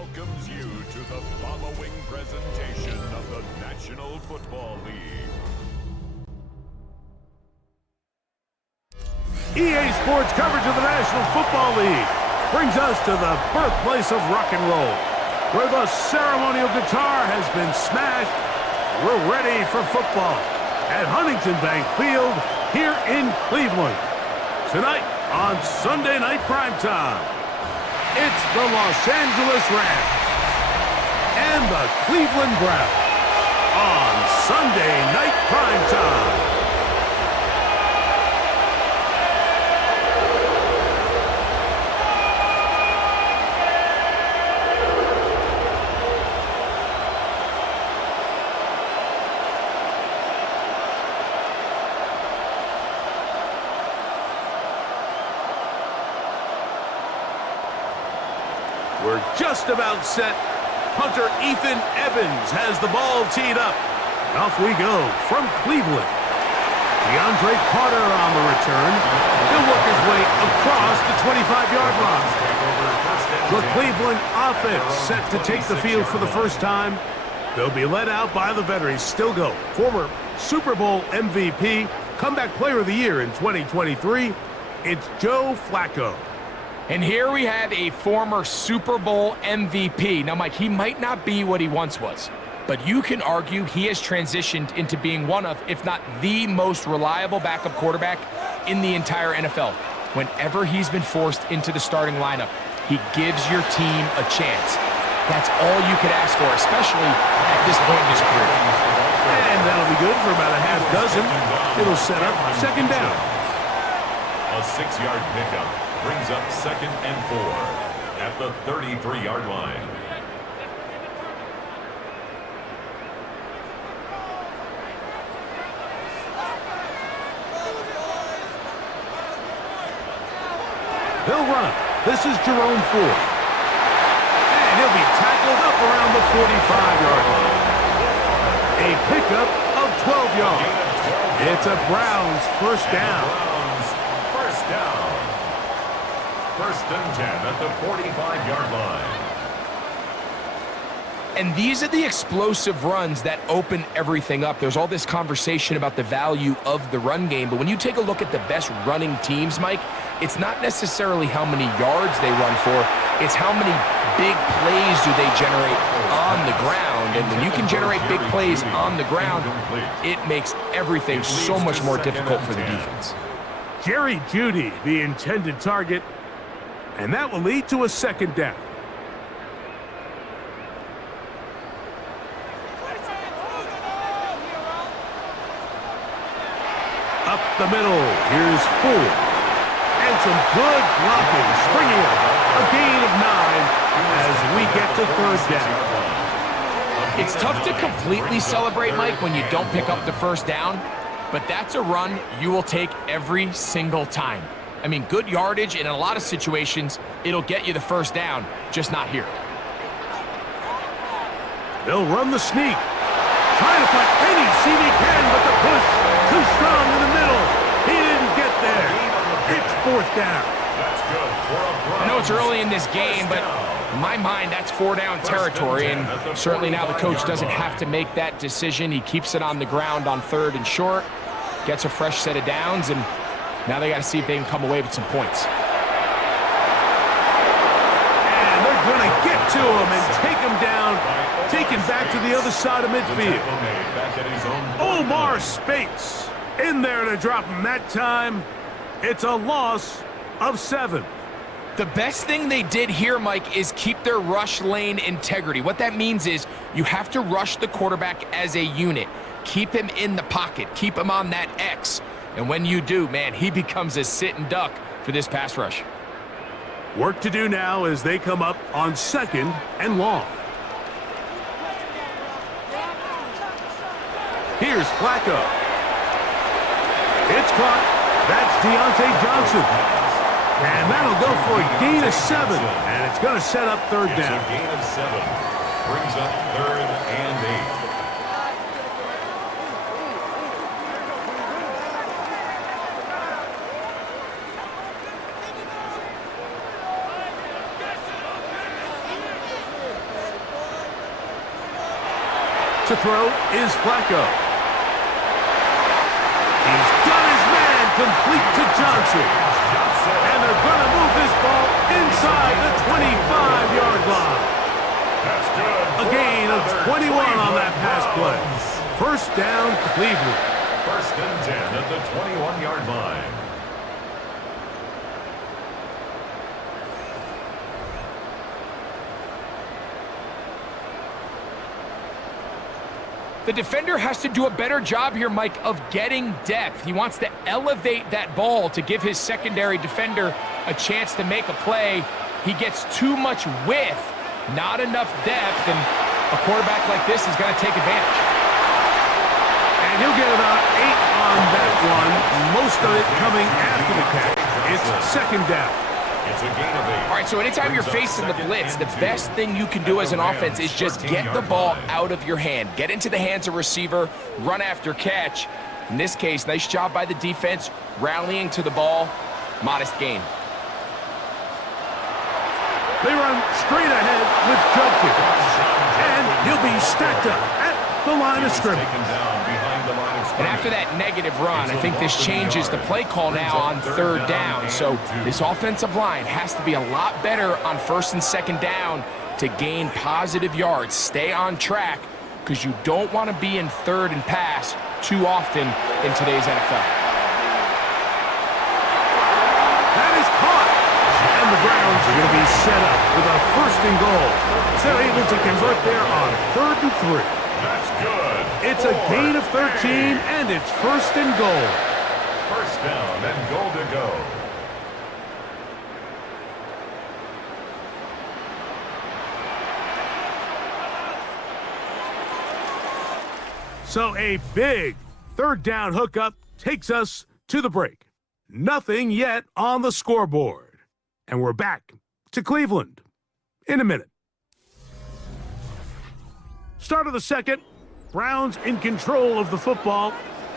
welcomes you to the following presentation of the National Football League. EA Sports coverage of the National Football League brings us to the birthplace of rock and roll, where the ceremonial guitar has been smashed. We're ready for football at Huntington Bank Field here in Cleveland. Tonight on Sunday Night Primetime, it's the Los Angeles Rams and the Cleveland Browns on Sunday Night Primetime. We're just about set. Punter Ethan Evans has the ball teed up. And off we go from Cleveland. DeAndre Carter on the return. He'll work his way across the 25-yard line. The Cleveland offense set to take the field for the first time. They'll be led out by the veteran Stilgo, former Super Bowl MVP, comeback player of the year in 2023. It's Joe Flacco. And here we have a former Super Bowl MVP. Now, Mike, he might not be what he once was, but you can argue he has transitioned into being one of, if not the most reliable backup quarterback in the entire NFL. Whenever he's been forced into the starting lineup, he gives your team a chance. That's all you could ask for, especially at this point in his career. And that'll be good for about a half dozen. It'll set up second down. A 6-yard pickup brings up 2nd and 4 at the 33-yard line. They'll run. This is Jerome Ford. And he'll be tackled up around the 45-yard line. A pickup of 12 yards. It's a Browns first down. First down. 1st and 10 at the 45-yard line. And these are the explosive runs that open everything up. There's all this conversation about the value of the run game, but when you take a look at the best running teams, Mike, it's not necessarily how many yards they run for, it's how many big plays do they generate on the ground. And when you can generate big plays on the ground, it makes everything so much more difficult for the defense. Jerry Jeudy, the intended target, and that will lead to a second down. Up the middle, here's Ford. And some good blocking, springing up. A gain of 9 as we get to 3rd down. It's tough to completely celebrate, Mike, when you don't pick up the first down, but that's a run you will take every single time. I mean, good yardage, and in a lot of situations, it'll get you the first down, just not here. They'll run the sneak. Trying to find any seam he can, but the push too strong in the middle. He didn't get there. It's 4th down. That's good for a Browns. I know it's early in this game, but in my mind, that's 4-down territory, and certainly now the coach doesn't have to make that decision. He keeps it on the ground on 3rd and short, gets a fresh set of downs, and now they got to see if they can come away with some points. And they're going to get to him and take him down, taken back to the other side of midfield. Omar Speights in there to drop him that time. It's a loss of 7. The best thing they did here, Mike, is keep their rush lane integrity. What that means is you have to rush the quarterback as a unit. Keep him in the pocket. Keep him on that X. And when you do, man, he becomes a sitting duck for this pass rush. Work to do now as they come up on 2nd and long. Here's Flacco. It's caught. That's Deontay Johnson. And that'll go for a gain of 7. And it's going to set up 3rd down. It's a gain of 7. Brings up 3rd and 8. To throw is Flacco. He's got his man complete to Johnson. And they're going to move this ball inside the 25-yard line. That's good. A gain of 21 on that pass play. First down, Cleveland. First and 10 at the 21-yard line. The defender has to do a better job here, Mike, of getting depth. He wants to elevate that ball to give his secondary defender a chance to make a play. He gets too much width, not enough depth, and a quarterback like this is going to take advantage. And he'll get about 8 on that one, most of it coming after the catch. It's second down. It's a gain of 8. All right, so anytime you're facing the blitz, the best thing you can do as an offense is just get the ball out of your hand. Get into the hands of receiver, run after catch. In this case, nice job by the defense, rallying to the ball. Modest gain. They run straight ahead with Judkins. And he'll be stacked up at the line of scrimmage. And after that negative run, I think this changes the play call now on third down. So this offensive line has to be a lot better on first and second down to gain positive yards. Stay on track because you don't want to be in third and pass too often in today's NFL. That is caught. And the Browns are going to be set up with a first and goal. They're able to convert there on 3rd and 3. That's good. It's a gain of 13, and it's first and goal. First down and goal to go. So a big third down hookup takes us to the break. Nothing yet on the scoreboard. And we're back to Cleveland in a minute. Start of the second. Browns in control of the football.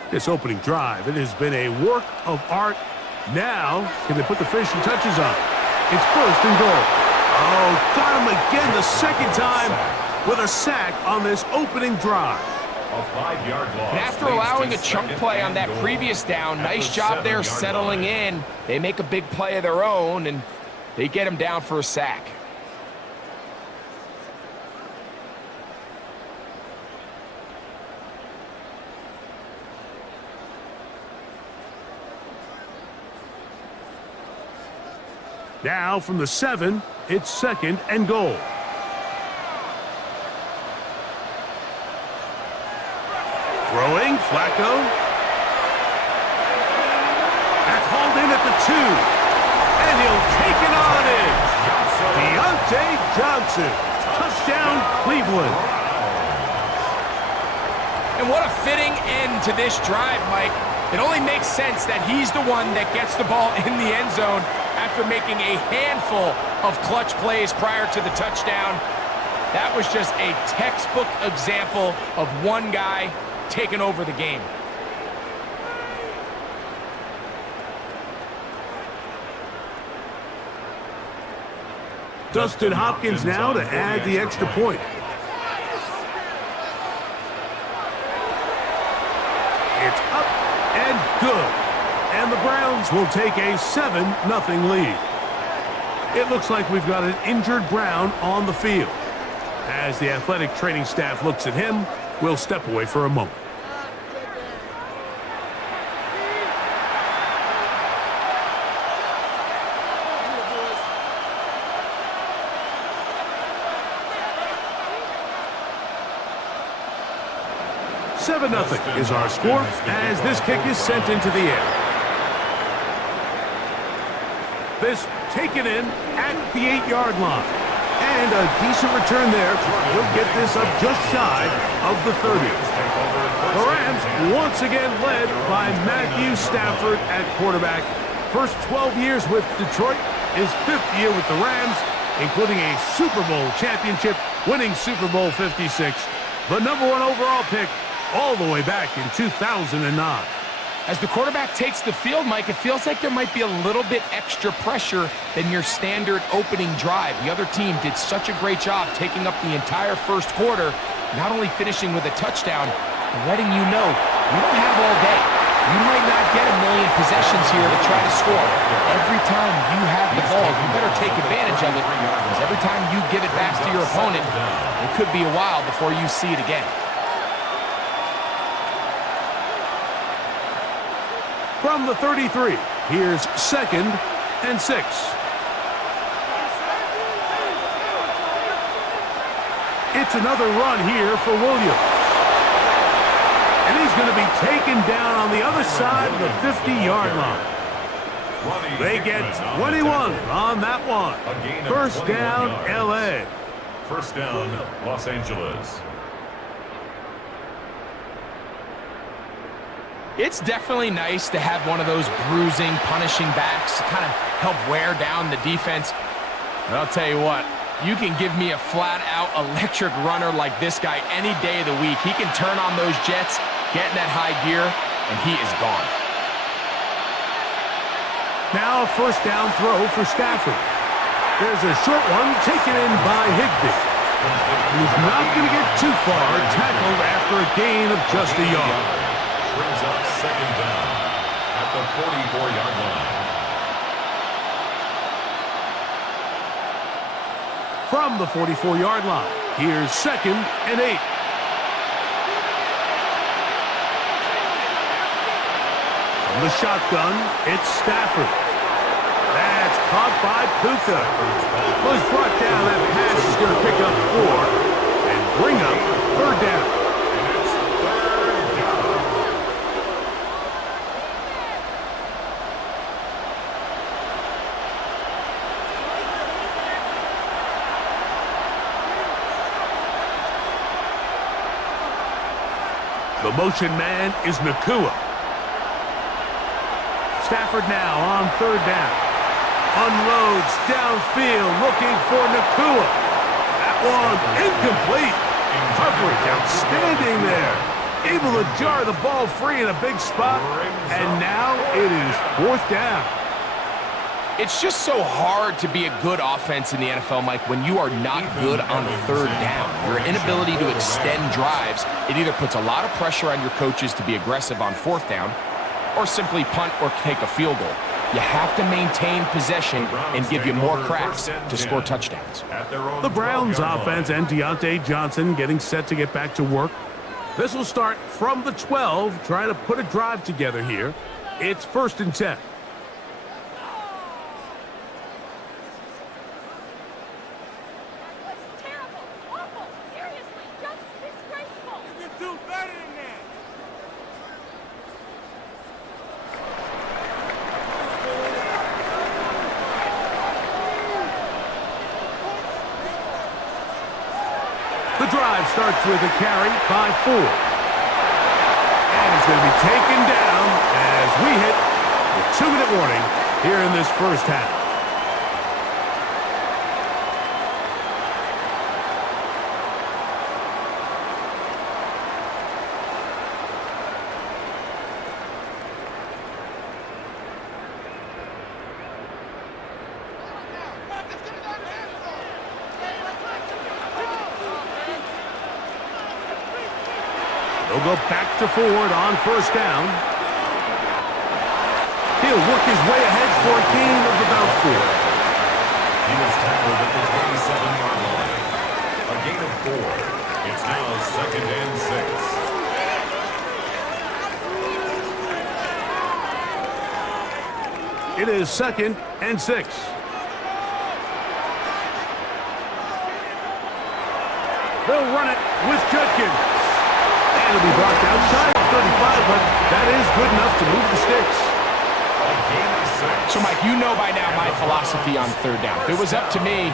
This opening drive, it has been a work of art. Now, can they put the finishing touches on? It's first and goal. Oh, got him again the second time with a sack on this opening drive. A 5-yard loss. And after allowing a chunk play on that previous down, nice job there settling in. They make a big play of their own, and they get him down for a sack. Now from the 7, it's second and goal. Throwing, Flacco. That's hauled in at the 2. And he'll take it on in. Deontay Johnson. Touchdown, Cleveland. And what a fitting end to this drive, Mike. It only makes sense that he's the one that gets the ball in the end zone after making a handful of clutch plays prior to the touchdown. That was just a textbook example of one guy taking over the game. Dustin Hopkins now to add the extra point. It's up and good. And the Browns will take a 7-0 lead. It looks like we've got an injured Brown on the field. As the athletic training staff looks at him, we'll step away for a moment. Nothing is our score as this kick is sent into the air. This taken in at the 8-yard line. And a decent return there. He'll get this up just shy of the 30. The Rams once again led by Matthew Stafford at quarterback. First 12 years with Detroit, his 5th year with the Rams, including a Super Bowl championship, winning Super Bowl 56. The #1 overall pick all the way back in 2009. As the quarterback takes the field, Mike, it feels like there might be a little bit extra pressure than your standard opening drive. The other team did such a great job taking up the entire first quarter. not only finishing with a touchdown, but letting you know you don't have all day. You might not get a million possessions here to try to score. Every time you have the ball, you better take advantage of it, because every time you give it back to your opponent, it could be a while before you see it again. From the 33, here's 2nd and 6. It's another run here for Williams. And he's going to be taken down on the other side of the 50-yard line. They get 21 on that one. First down, L.A. First down, Los Angeles. It's definitely nice to have one of those bruising, punishing backs to kind of help wear down the defense. But I'll tell you what, you can give me a flat-out electric runner like this guy any day of the week. He can turn on those jets, get in that high gear, and he is gone. Now a first down throw for Stafford. There's a short one taken in by Higbee. He's not going to get too far, tackled after a gain of just a yard. Brings up second down at the 44-yard line. From the 44-yard line, here's 2nd and 8. From the shotgun, it's Stafford. That's caught by Puka. Was brought down. That pass is going to pick up 4 and bring up 3rd down. The motion man is Nakua. Stafford now on 3rd down. Unloads downfield looking for Nakua. That one incomplete. Coverage outstanding there. Able to jar the ball free in a big spot. And now it is 4th down. It's just so hard to be a good offense in the NFL, Mike, when you are not good on 3rd down. Your inability to extend drives, it either puts a lot of pressure on your coaches to be aggressive on 4th down or simply punt or take a field goal. You have to maintain possession and give you more cracks to score touchdowns. The Browns offense and Deontay Johnson getting set to get back to work. This will start from the 12, trying to put a drive together here. It's 1st and 10. The drive starts with a carry by 4. And it's going to be taken down as we hit the 2-minute warning here in this first half. He'll go back to Ford on 1st down. He'll work his way ahead for a gain of about 4. He was tackled at the 27-yard line. A gain of 4. It's now 2nd and 6. It is 2nd and 6. They'll run it with Judkins. And it'll be blocked outside of 35, but that is good enough to move the sticks. A gain of 6. So, Mike, you know by now my philosophy on 3rd down. If it was up to me,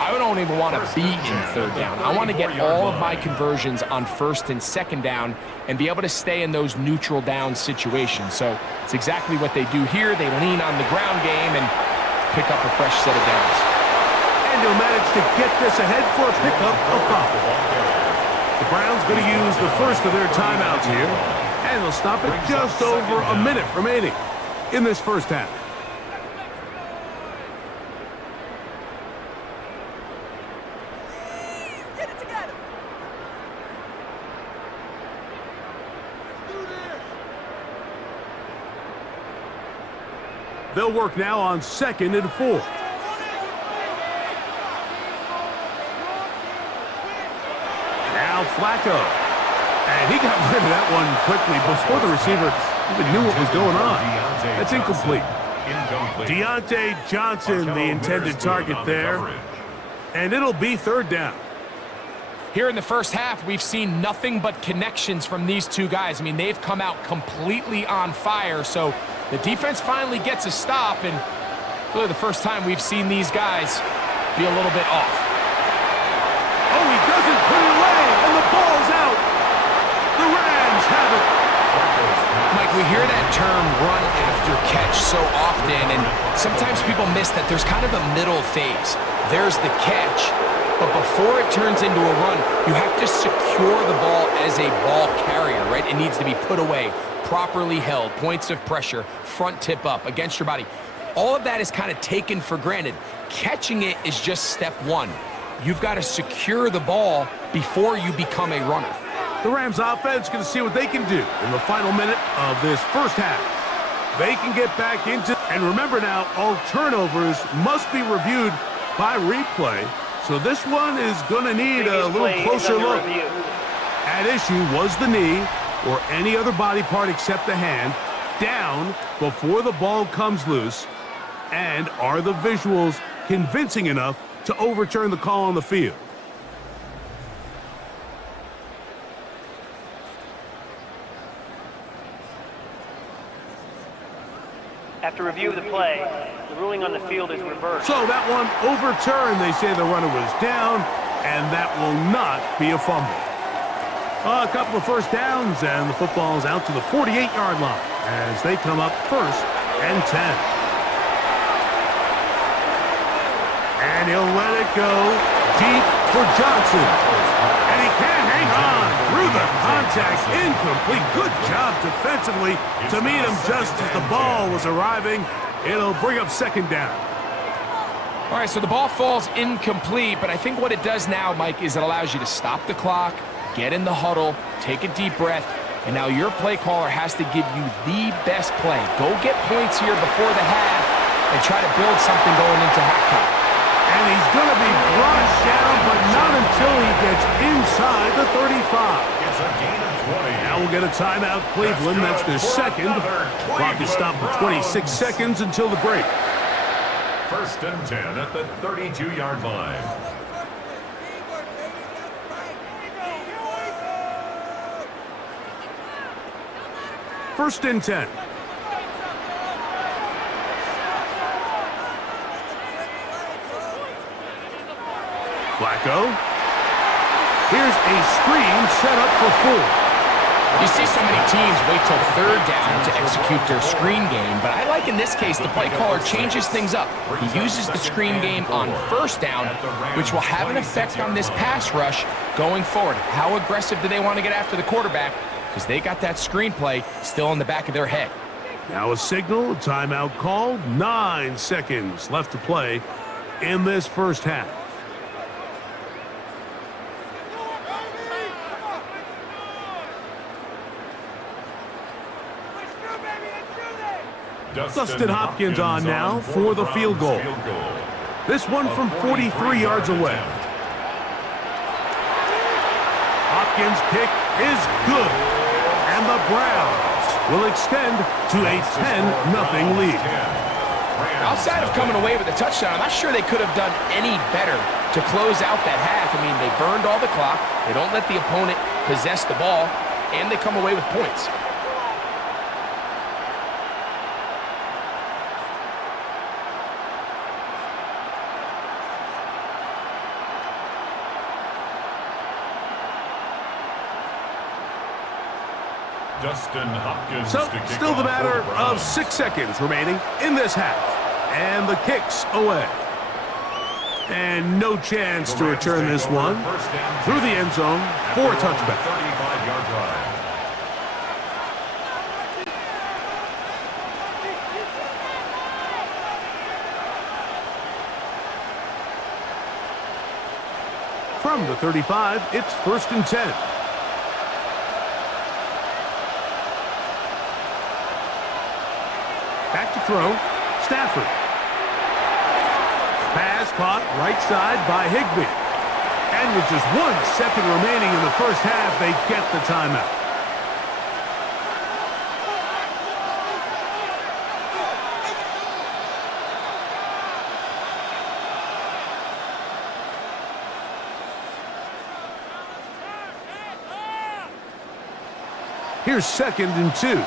I don't even want to be in 3rd down. I want to get all of my conversions on 1st and 2nd down and be able to stay in those neutral down situations. So it's exactly what they do here. They lean on the ground game and pick up a fresh set of downs. And he'll manage to get this ahead for a pickup of 5. The Browns going to use the first of their timeouts here, and they'll stop it just over a minute remaining in this first half. They'll work now on 2nd and 4. Now Flacco. And he got rid of that one quickly before the receiver even knew what was going on. That's incomplete. Deontay Johnson, the intended target there. And it'll be 3rd down. Here in the first half, we've seen nothing but connections from these two guys. I mean, they've come out completely on fire, so the defense finally gets a stop, and really the first time we've seen these guys be a little bit off. Oh, he doesn't put it away, and the ball's out. The Rams have it. Mike, we hear that term run after catch so often, and sometimes people miss that there's kind of a middle phase. There's the catch, but before it turns into a run, you have to secure the ball as a ball carrier, right? It needs to be put away, properly held, points of pressure, front tip up against your body. All of that is kind of taken for granted. Catching it is just step one. You've got to secure the ball before you become a runner. The Rams offense going to see what they can do in the final minute of this first half. They can get back into, and remember now, all turnovers must be reviewed by replay. So this one is going to need a little closer look. At issue was the knee or any other body part except the hand down before the ball comes loose. And are the visuals convincing enough to overturn the call on the field? After review of the play, the ruling on the field is reversed. So that one overturned. They say the runner was down, and that will not be a fumble. A couple of first downs, and the football's out to the 48-yard line as they come up 1st and 10. And he'll let it go deep for Johnson. And he can't hang on through the contact. Incomplete. Good job defensively to meet him just as the ball was arriving. It'll bring up 2nd down. All right, so the ball falls incomplete, but I think what it does now, Mike, is it allows you to stop the clock, get in the huddle, take a deep breath, and now your play caller has to give you the best play. Go get points here before the half and try to build something going into halftime. And he's going to be brought down, but not until he gets inside the 35. It's a gain of 20. Now we'll get a timeout, Cleveland. That's their second. Clock is stopped for 26 seconds until the break. 1st and 10 at the 32-yard line. First and 10. Flacco. Here's a screen set up for 4. You see so many teams wait till 3rd down to execute their screen game, but I like in this case the play caller changes things up. He uses the screen game on 1st down, which will have an effect on this pass rush going forward. How aggressive do they want to get after the quarterback? Because they got that screen play still in the back of their head. Now a signal, timeout called. 9 seconds left to play in this first half. Dustin Hopkins on now for the field goal. This one from 43 yards away. Hopkins' kick is good. And the Browns will extend to a 10-0 lead. Outside of coming away with a touchdown, I'm not sure they could have done any better to close out that half. I mean, they burned all the clock. They don't let the opponent possess the ball, and they come away with points. Dustin Hopkins. So, still the matter of 6 seconds remaining in this half. And the kick's away. And no chance to return this one through the end zone for a touchback. 35-yard drive. From the 35, it's 1st and 10. Back to throw. Stafford. Pass caught right side by Higbee. And with just 1 second remaining in the first half, they get the timeout. Here's 2nd and 2.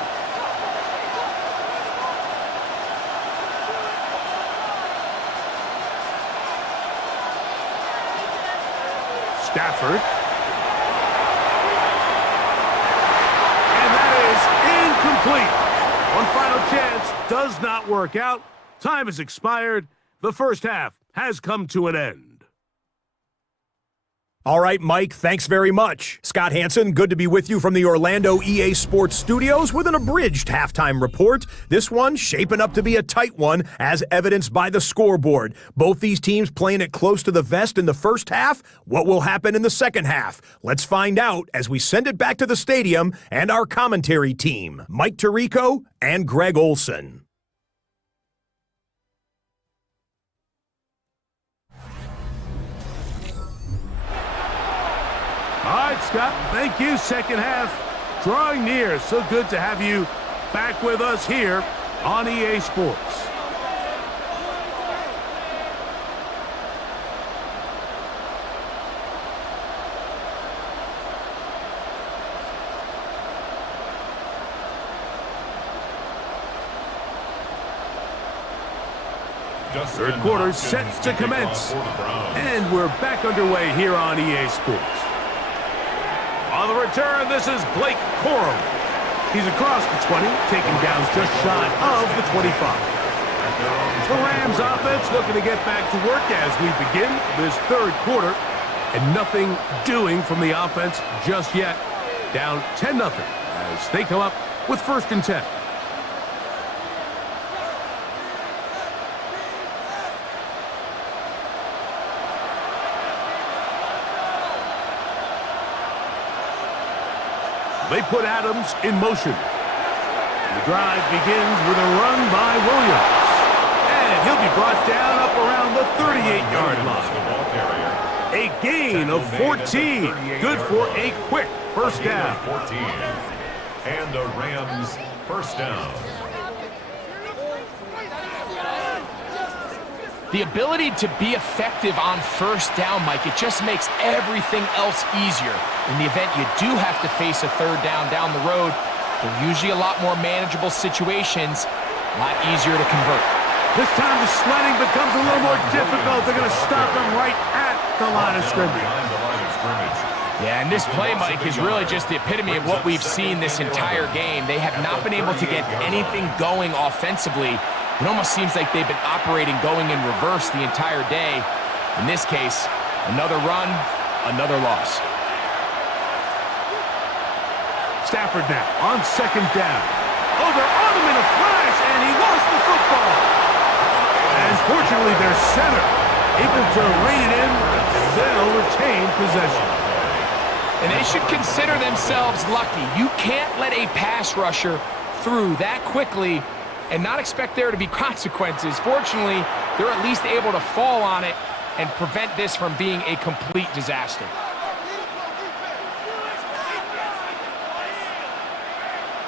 Stafford. And that is incomplete. One final chance does not work out. Time has expired. The first half has come to an end. All right, Mike, thanks very much. Scott Hansen, good to be with you from the Orlando EA Sports Studios with an abridged halftime report. This one shaping up to be a tight one, as evidenced by the scoreboard. Both these teams playing it close to the vest in the first half. What will happen in the second half? Let's find out as we send it back to the stadium and our commentary team, Mike Tirico and Greg Olson. All right, Scott, thank you. Second half drawing near. So good to have you back with us here on EA Sports. Third quarter set to commence. And we're back underway here on EA Sports. On the return, this is Blake Corum. He's across the 20, taken down just shy of the 25. The Rams offense looking to get back to work as we begin this third quarter. And nothing doing from the offense just yet. Down 10-0 as they come up with 1st and 10. They put Adams in motion. The drive begins with a run by Williams. And he'll be brought down up around the 38-yard line. A gain of 14. Good for a quick first down. 14. And the Rams first down. The ability to be effective on first down, Mike, it just makes everything else easier. In the event you do have to face a third down the road, they're usually a lot more manageable situations, a lot easier to convert. This time the sledding becomes a little more difficult. They're going to stop them right at the line of scrimmage. Yeah, and this play, Mike, is really just the epitome of what we've seen this entire game. They have not been able to get anything going offensively. It almost seems like they've been operating going in reverse the entire day. In this case, another run, another loss. Stafford now on 2nd down. Oh, they're on him in a flash, and he lost the football. And fortunately, their center able to rein it in, and they'll retain possession. And they should consider themselves lucky. You can't let a pass rusher through that quickly and not expect there to be consequences. Fortunately, they're at least able to fall on it and prevent this from being a complete disaster.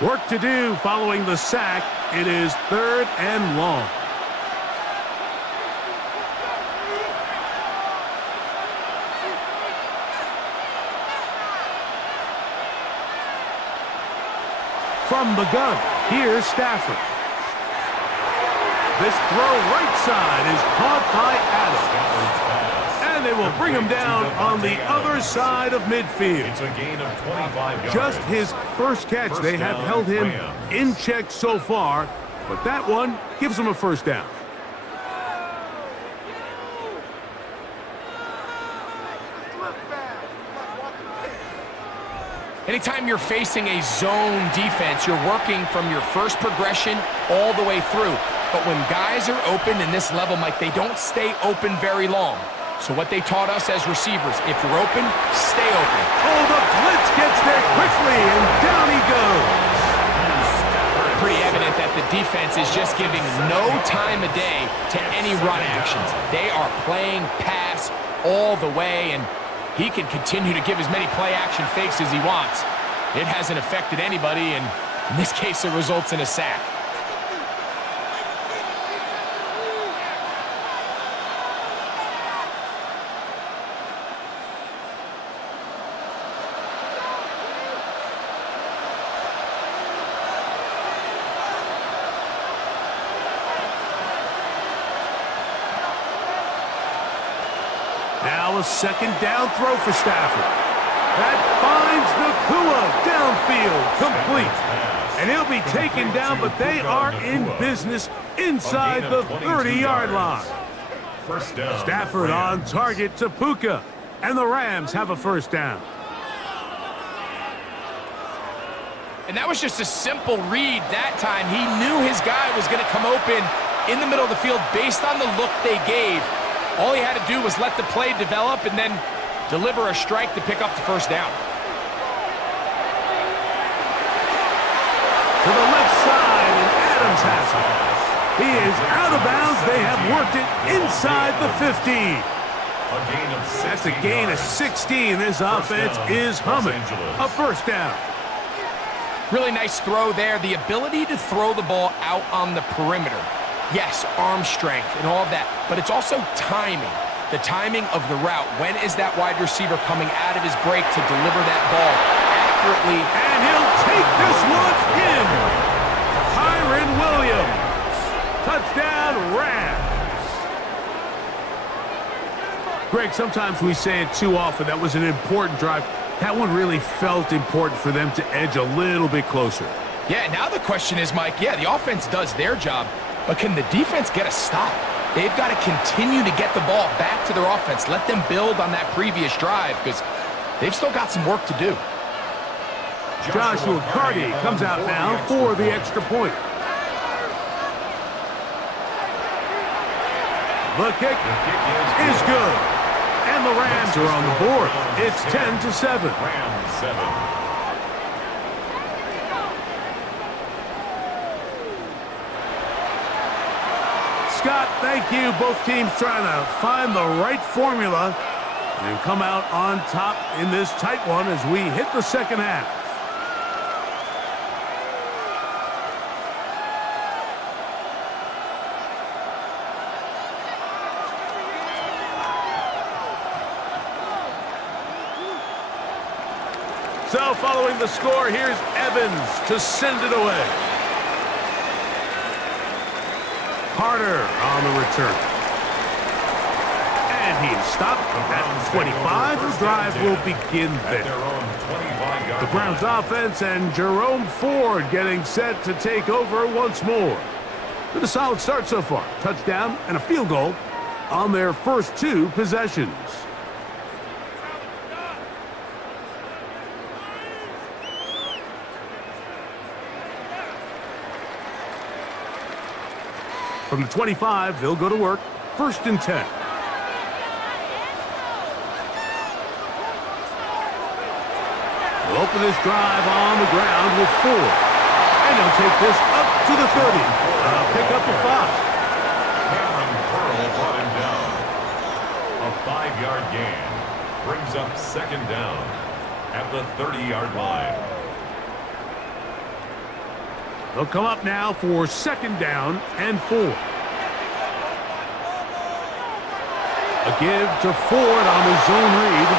Work to do following the sack. It is 3rd and long. From the gun, here's Stafford. This throw right side is caught by Adams. And they will bring him down on the other side of midfield. It's a gain of 25 yards. Just his first catch. They have held him in check so far, but that one gives him a first down. Anytime you're facing a zone defense, you're working from your first progression all the way through. But when guys are open in this level, Mike, they don't stay open very long. So what they taught us as receivers, if you're open, stay open. Oh, the blitz gets there quickly, and down he goes. Pretty evident that the defense is just giving no time of day to any run actions. They are playing pass all the way, and he can continue to give as many play-action fakes as he wants. It hasn't affected anybody, and in this case, it results in a sack. Now a second down throw for Stafford. That finds Nakua downfield, complete. And he'll be taken down, but they are in business inside the 30-yard line. First down. Stafford on target to Puka, and the Rams have a first down. And that was just a simple read that time. He knew his guy was going to come open in the middle of the field based on the look they gave. All he had to do was let the play develop and then deliver a strike to pick up the first down. To the left side, and Adams has it. He is out of bounds. They have worked it inside the 15. That's a gain of 16. This offense is humming. A first down. Really nice throw there. The ability to throw the ball out on the perimeter. Yes, arm strength and all of that, but it's also timing. The timing of the route. When is that wide receiver coming out of his break to deliver that ball accurately? And he'll take this one in. Kyren Williams. Touchdown, Rams. Greg, sometimes we say it too often. That was an important drive. That one really felt important for them to edge a little bit closer. Yeah, now the question is, Mike, yeah, the offense does their job, but can the defense get a stop? They've got to continue to get the ball back to their offense. Let them build on that previous drive because they've still got some work to do. Joshua Carty comes out now for the extra point. The kick is good. And the Rams are on the board. It's 10-7. Rams 7. Scott, thank you. Both teams trying to find the right formula and come out on top in this tight one as we hit the second half. So following the score, here's Evans to send it away. Carter on the return. And he is stopped at 25. The drive will begin there. The Browns offense and Jerome Ford getting set to take over once more. With a solid start so far. Touchdown and a field goal on their first two possessions. From the 25, they'll go to work. 1st and 10. They'll open this drive on the ground with 4. And they'll take this up to the 30. Pick up a 5. Cameron Curl brought him down. A 5-yard gain brings up 2nd down at the 30-yard line. They'll come up now for 2nd down and 4. A give to Ford on the zone read.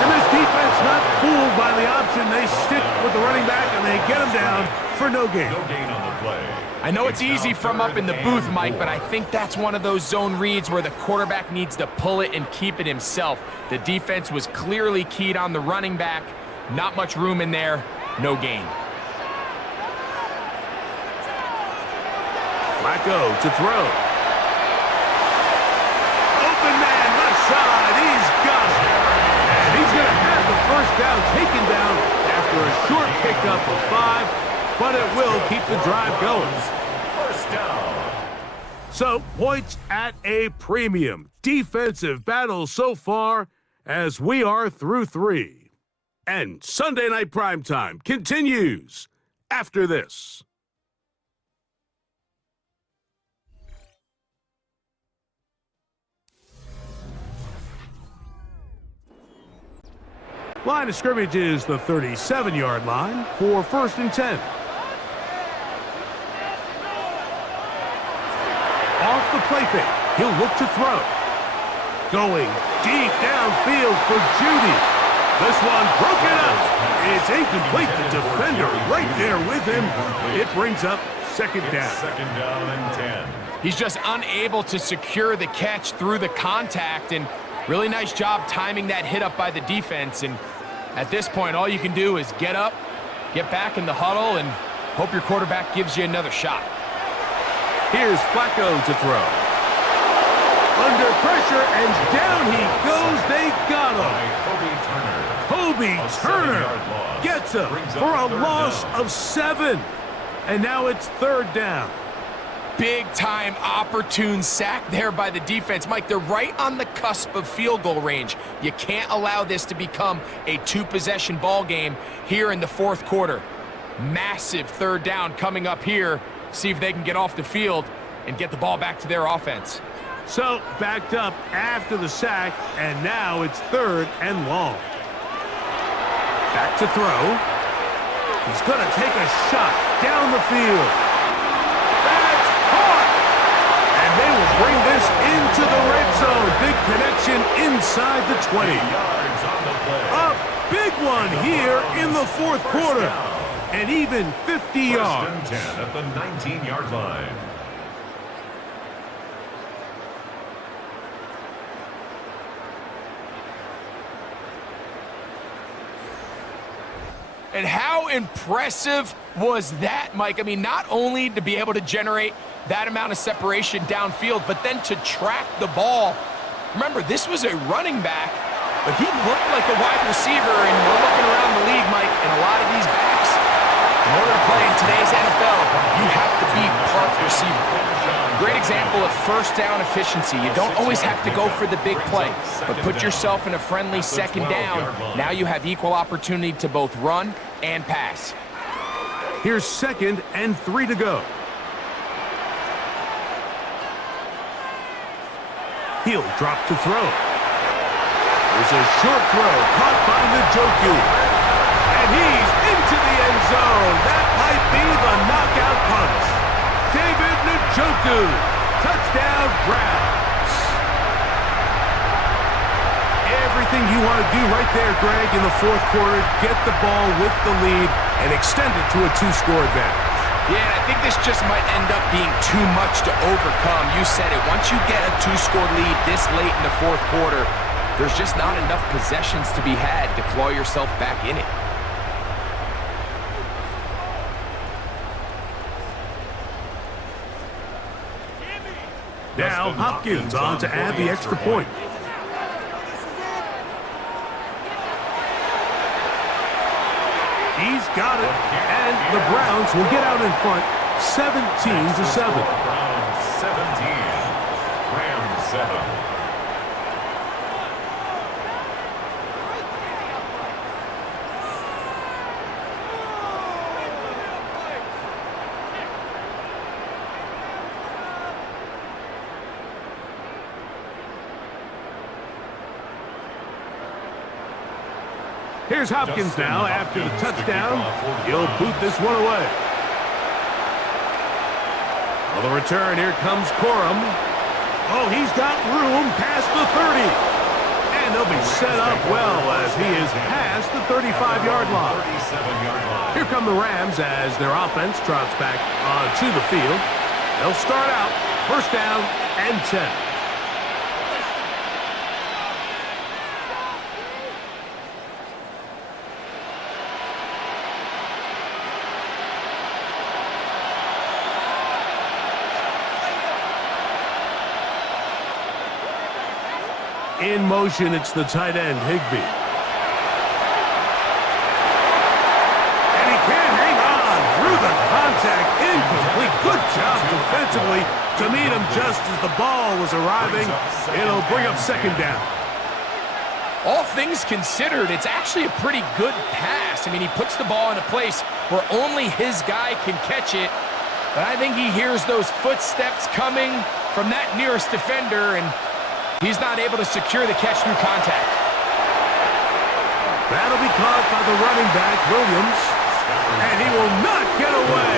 And this defense not fooled by the option. They stick with the running back and they get him down for no gain. No gain on the play. I know it's easy from up in the booth, Mike, but I think that's one of those zone reads where the quarterback needs to pull it and keep it himself. The defense was clearly keyed on the running back. Not much room in there. No gain. Flacco to throw. Open man, left side. He's got it. And he's going to have the first down taken down after a short pickup of 5, but it will keep the drive going. First down. So, points at a premium. Defensive battle so far as we are through 3. And Sunday Night Primetime continues after this. Line of scrimmage is the 37-yard line for 1st and 10. Off the play fake, he'll look to throw. Going deep downfield for Judy. This one broken up. It's incomplete. The defender right there with him. It brings up 2nd down. 2nd down and 10. He's just unable to secure the catch through the contact, and really nice job timing that hit up by the defense. And at this point, all you can do is get up, get back in the huddle, and hope your quarterback gives you another shot. Here's Flacco to throw. Under pressure, and down he goes. They got him. Kobe Turner gets him for a loss of 7. And now it's 3rd down. Big-time opportune sack there by the defense. Mike, they're right on the cusp of field goal range. You can't allow this to become a 2-possession ball game here in the 4th quarter. Massive 3rd down coming up here. See if they can get off the field and get the ball back to their offense. So, backed up after the sack, and now it's 3rd and long. Back to throw. He's going to take a shot down the field. That's caught! And they will bring this into the red zone. Big connection inside the 20. A big one here in the 4th quarter. And even 50 yards. 1st and 10 at the 19-yard line. And how impressive was that, Mike? I mean, not only to be able to generate that amount of separation downfield, but then to track the ball. Remember, this was a running back, but he looked like a wide receiver, and we're looking around the league, Mike, and a lot of these backs, in order to play in today's NFL, you have to be part receiver. Great example of 1st down efficiency. You don't always have to go for the big play, but put yourself in a friendly 2nd down. Now you have equal opportunity to both run and pass. Here's 2nd and 3 to go. He'll drop to throw. There's a short throw caught by Njoku. And he's into the end zone. That might be the knockout punch. David Njoku. Touchdown, Browns. Everything you want to do right there, Greg, in the 4th quarter. Get the ball with the lead and extend it to a 2-score advantage. Yeah, and I think this just might end up being too much to overcome. You said it. Once you get a 2-score lead this late in the 4th quarter, there's just not enough possessions to be had to claw yourself back in it. Now Hopkins on to add the extra point. He's got it, and the Browns will get out in front 17-7. Browns 17, Rams 7. Here's Hopkins now after the touchdown. He'll boot this one away. On the return, here comes Corum. Oh, he's got room past the 30. And they'll be set up well as he is past the 35-yard line. Here come the Rams as their offense trots back onto the field. They'll start out 1st down and 10. In motion, it's the tight end, Higbee. And he can't hang on through the contact. Incomplete. Good job defensively to meet him just as the ball was arriving. It'll bring up 2nd down. All things considered, it's actually a pretty good pass. I mean, he puts the ball in a place where only his guy can catch it. But I think he hears those footsteps coming from that nearest defender, and he's not able to secure the catch through contact. That'll be caught by the running back, Williams. And he will not get away.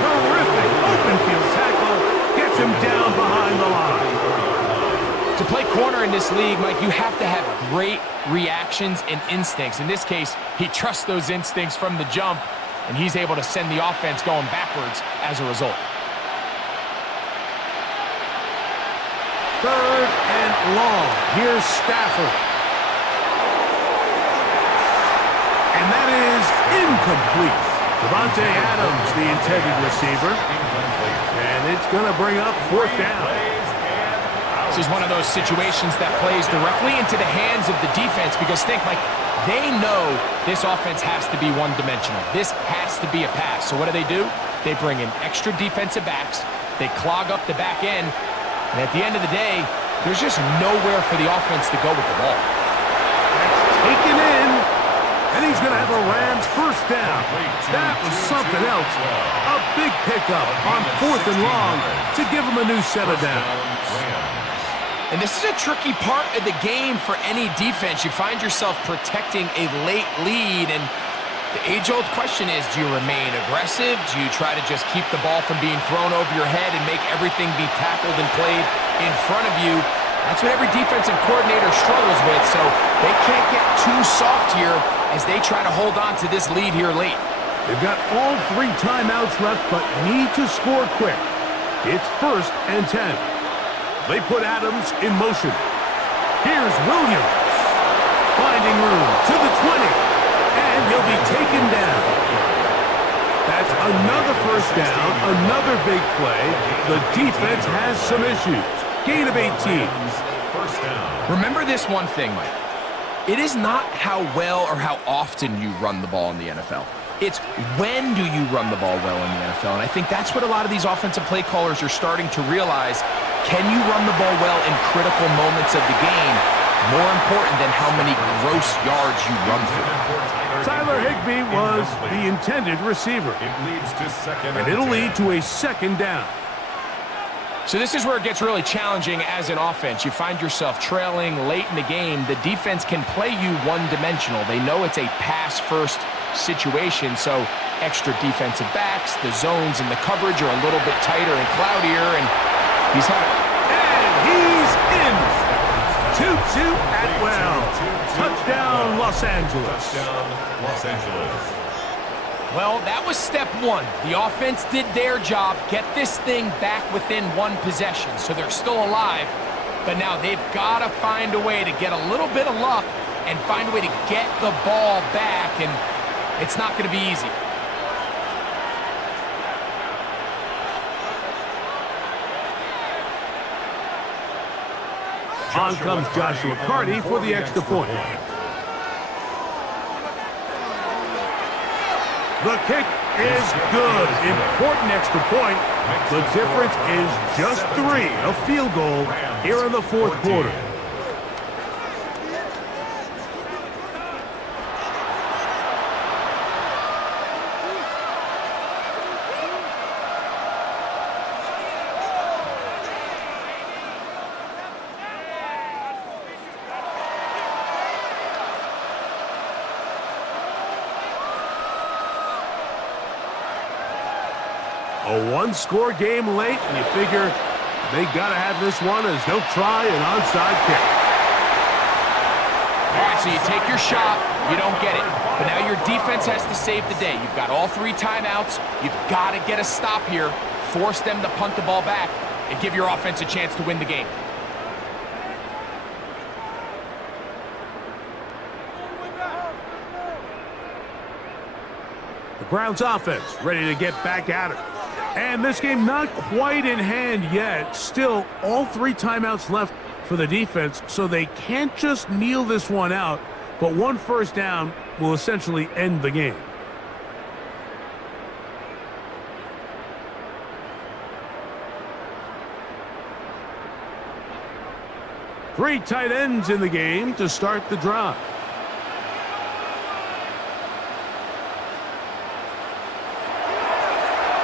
Terrific open field tackle. Gets him down behind the line. To play corner in this league, Mike, you have to have great reactions and instincts. In this case, he trusts those instincts from the jump, and he's able to send the offense going backwards as a result. Third and long. Here's Stafford. And that is incomplete. Devontae Adams, the intended receiver. And it's going to bring up fourth down. This is one of those situations that plays directly into the hands of the defense because think, Mike, they know this offense has to be one-dimensional. This has to be a pass. So what do? They bring in extra defensive backs. They clog up the back end. And at the end of the day, there's just nowhere for the offense to go with the ball. That's taken in. And he's going to have a Rams first down. That was something else. A big pickup on fourth and long to give him a new set of downs. And this is a tricky part of the game for any defense. You find yourself protecting a late lead, and the age-old question is, do you remain aggressive? Do you try to just keep the ball from being thrown over your head and make everything be tackled and played in front of you? That's what every defensive coordinator struggles with, so they can't get too soft here as they try to hold on to this lead here late. They've got all 3 timeouts left, but need to score quick. It's 1st and 10. They put Adams in motion. Here's Williams. Finding room to the 20. And he'll be taken down. That's another first down, another big play. The defense has some issues. Gain of 18. First down. Remember this one thing, Mike. It is not how well or how often you run the ball in the NFL. It's when do you run the ball well in the NFL. And I think that's what a lot of these offensive play callers are starting to realize. Can you run the ball well in critical moments of the game? More important than how many gross yards you run through. Tyler Higbee was the intended receiver. It leads to second And it'll lead to a second down. So this is where it gets really challenging as an offense. You find yourself trailing late in the game. The defense can play you one-dimensional. They know it's a pass-first situation, so extra defensive backs, the zones and the coverage are a little bit tighter and cloudier, and he's in. Tutu Atwell. Touchdown, Los Angeles. Touchdown, Los Angeles. Well, that was step one. The offense did their job, get this thing back within one possession, so they're still alive. But now they've got to find a way to get a little bit of luck and find a way to get the ball back, and it's not going to be easy. On comes Joshua Carty for the extra point. The kick is good. Important extra point. The difference is just 3. A field goal here in the 4th quarter. A one-score game late, and you figure they got to have this one as they'll try an onside kick. All right, so you take your shot, you don't get it. But now your defense has to save the day. You've got all 3 timeouts. You've got to get a stop here, force them to punt the ball back, and give your offense a chance to win the game. The Browns offense ready to get back at it. And this game not quite in hand yet. Still, all 3 timeouts left for the defense, so they can't just kneel this one out, but one first down will essentially end the game. Three tight ends in the game to start the drive.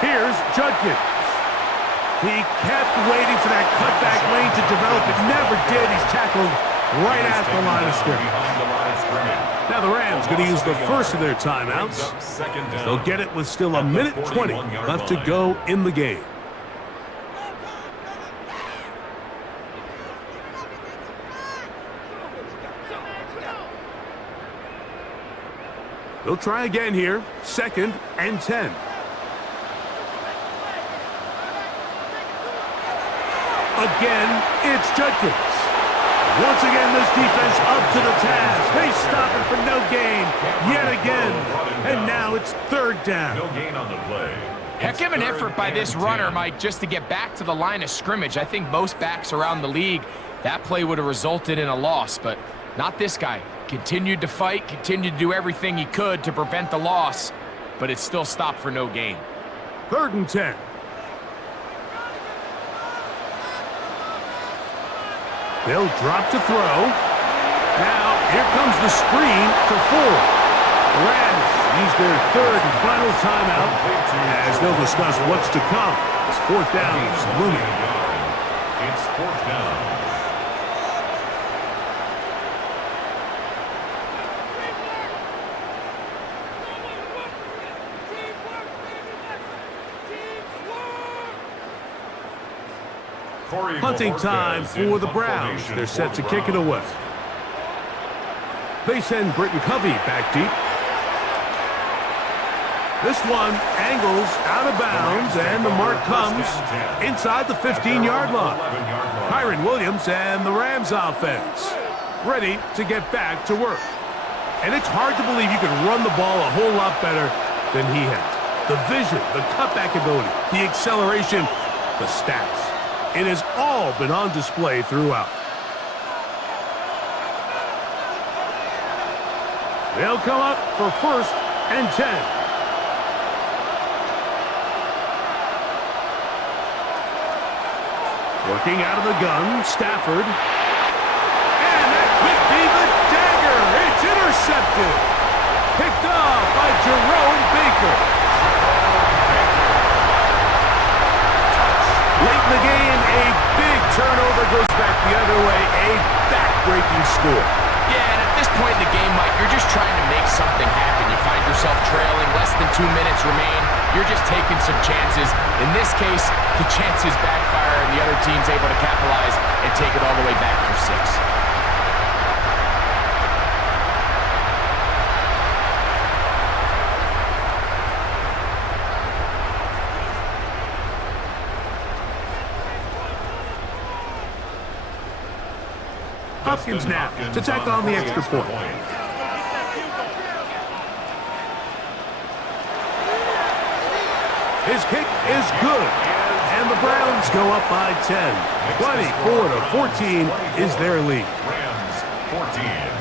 Here's Judkins. He kept waiting for that cutback lane to develop. It never did. He's tackled right at the line of scrimmage. Now the Rams going to use the first of their timeouts. They'll get it with still a minute 20 left to go in the game. They'll try again here. 2nd and 10. Again, it's Judkins. Once again, this defense up to the task. They stop it for no gain yet again. And now it's 3rd down. No gain on the play. Heck of an effort by this runner, Mike, just to get back to the line of scrimmage. I think most backs around the league, that play would have resulted in a loss, but not this guy. Continued to fight, continued to do everything he could to prevent the loss, but it still stopped for no gain. 3rd and 10. They'll drop to throw. Now, here comes the screen to Ford. The Rams use their 3rd and final timeout as they'll discuss what's to come. As 4th down is looming. It's 4th down. Punting time for the Browns. They're set to kick it away. They send Britton Covey back deep. This one angles out of bounds, and the mark comes inside the 15-yard line. Kyron Williams and the Rams offense ready to get back to work. And it's hard to believe you can run the ball a whole lot better than he has. The vision, the cutback ability, the acceleration, the stats. It has all been on display throughout. They'll come up for 1st and 10. Working out of the gun, Stafford. And that could be the dagger. It's intercepted. Picked off by Jerome Baker. Late in the game, a big turnover goes back the other way. A back-breaking score. Yeah, and at this point in the game, Mike, you're just trying to make something happen. You find yourself trailing, less than 2 minutes remain. You're just taking some chances. In this case, the chances backfire, and the other team's able to capitalize and take it all the way back for 6. Hopkins now to tack on the extra point. His kick is good, and the Browns go up by 10. 24-14 is their lead. Rams 14.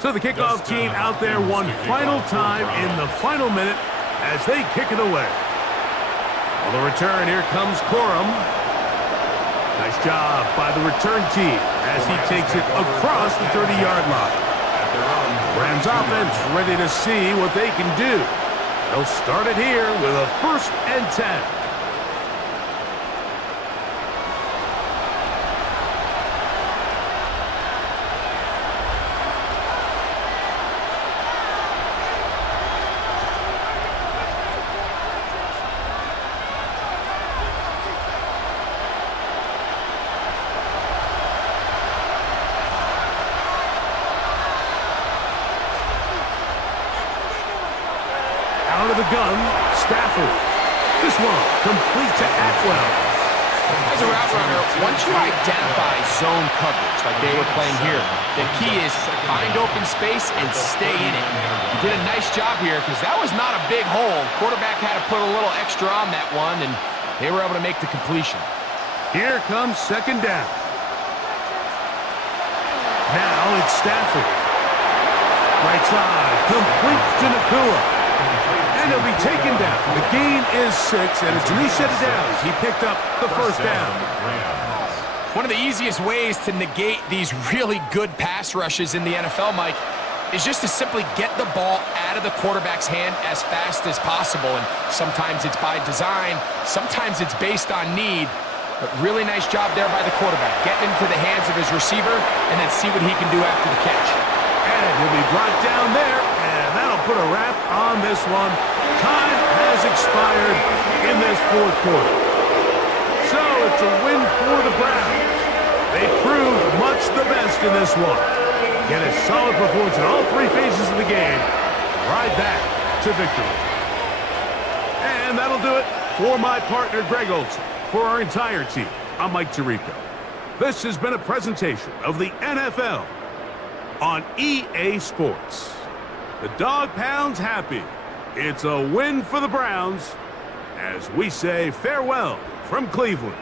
So the kickoff team out there one final time in the final minute as they kick it away. On the return, here comes Corum. Nice job by the return team as he takes it across the 30-yard line. Rams offense ready to see what they can do. They'll start it here with a 1st and 10. Out of the gun, Stafford. This one complete to Atwell. As a route runner, once you identify zone coverage like they were playing here, the key is find open space and stay in it. You did a nice job here because that was not a big hole. Quarterback had to put a little extra on that one, and they were able to make the completion. Here comes 2nd down. Now it's Stafford. Right side, complete to Nakua. And he'll be taken down. The gain is 6, and as Janice shut it down, he picked up the first down. One of the easiest ways to negate these really good pass rushes in the NFL, Mike, is just to simply get the ball out of the quarterback's hand as fast as possible. And sometimes it's by design, sometimes it's based on need. But really nice job there by the quarterback, getting into the hands of his receiver and then see what he can do after the catch. And he'll be brought down there, and that'll put a wrap on this one. Time has expired in this fourth quarter. So it's a win for the Browns. They proved much the best in this one. Get a solid performance in all 3 phases of the game. Ride that to victory. And that'll do it for my partner, Greg Olson. For our entire team, I'm Mike Tirico. This has been a presentation of the NFL on EA Sports. The Dog Pound's happy. It's a win for the Browns as we say farewell from Cleveland.